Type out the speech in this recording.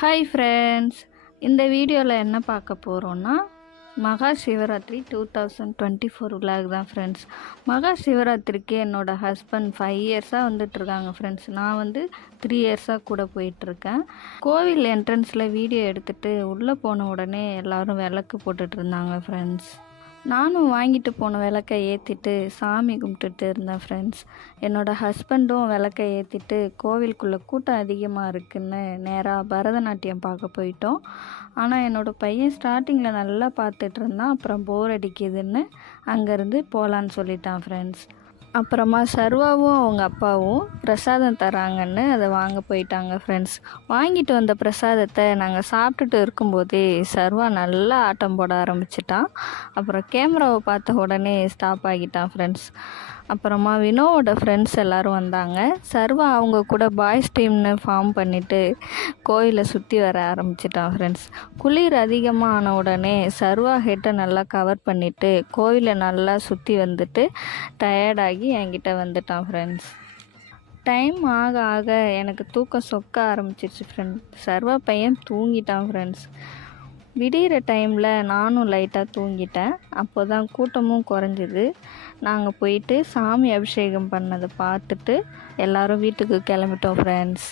Hi friends, இந்த வீடியோவில் என்ன பார்க்க போகிறோன்னா மகா சிவராத்திரி 2024 விலாக் தான் ஃப்ரெண்ட்ஸ். மகா சிவராத்திரிக்கு என்னோடய ஹஸ்பண்ட் 5 இயர்ஸாக வந்துட்டுருக்காங்க ஃப்ரெண்ட்ஸ். நான் 3 இயர்ஸாக கூட போயிட்டுருக்கேன். கோவில் என்ட்ரன்ஸில் வீடியோ எடுத்துகிட்டு உள்ளே போன உடனே எல்லோரும் விளக்கு போட்டுட்டு இருந்தாங்க ஃப்ரெண்ட்ஸ். நானும் வாங்கிட்டு போன விளக்கை ஏற்றிட்டு சாமி கும்பிட்டுட்டு இருந்தேன் ஃப்ரெண்ட்ஸ். என்னோடய ஹஸ்பண்டும் விளக்கை ஏற்றிட்டு கோவிலுக்குள்ளே கூட்டம் அதிகமாக இருக்குதுன்னு நேராக பரதநாட்டியம் பார்க்க போயிட்டோம். ஆனால் என்னோடய பையன் ஸ்டார்டிங்கில் நல்லா பார்த்துட்டு இருந்தான். அப்புறம் போர் அடிக்குதுன்னு அங்கேருந்து போகலான்னு சொல்லிட்டான் ஃப்ரெண்ட்ஸ். அப்புறமா சர்வாவும் அவங்க அப்பாவும் பிரசாதம் தராங்கன்னு அதை வாங்க போயிட்டாங்க ஃப்ரெண்ட்ஸ். வாங்கிட்டு வந்த பிரசாதத்தை நாங்கள் சாப்பிட்டுட்டு இருக்கும்போதே சர்வா நல்லா ஆட்டம் போட ஆரம்பிச்சிட்டான். அப்புறம் கேமராவை பார்த்த உடனே ஸ்டாப் ஆகிட்டான் ஃப்ரெண்ட்ஸ். அப்புறமா வினோவோட ஃப்ரெண்ட்ஸ் எல்லோரும் வந்தாங்க. சர்வா அவங்க கூட பாய்ஸ் டீம்னு ஃபார்ம் பண்ணிவிட்டு கோயிலை சுற்றி வர ஆரம்பிச்சிட்டான் ஃப்ரெண்ட்ஸ். குளிர் அதிகமாக ஆன உடனே சர்வா ஹெட்டை நல்லா கவர் பண்ணிவிட்டு கோயிலை நல்லா சுற்றி வந்துட்டு டயர்டாகி என்கிட்ட வந்துட்டான் ஃப்ரெண்ட்ஸ். டைம் ஆக ஆக எனக்கு தூக்கம் சொக்க ஆரம்பிச்சிருச்சு ஃப்ரெண்ட்ஸ். சர்வா பையன் தூங்கிட்டான் ஃப்ரெண்ட்ஸ். விடிகிற டைமில் நானும் லைட்டாக தூங்கிட்டேன். அப்போ தான் கூட்டமும் குறைஞ்சிது. நாங்கள் போயிட்டு சாமி அபிஷேகம் பண்ணதை பார்த்துட்டு எல்லோரும் வீட்டுக்கு கிளம்பிட்டோம் ஃப்ரெண்ட்ஸ்.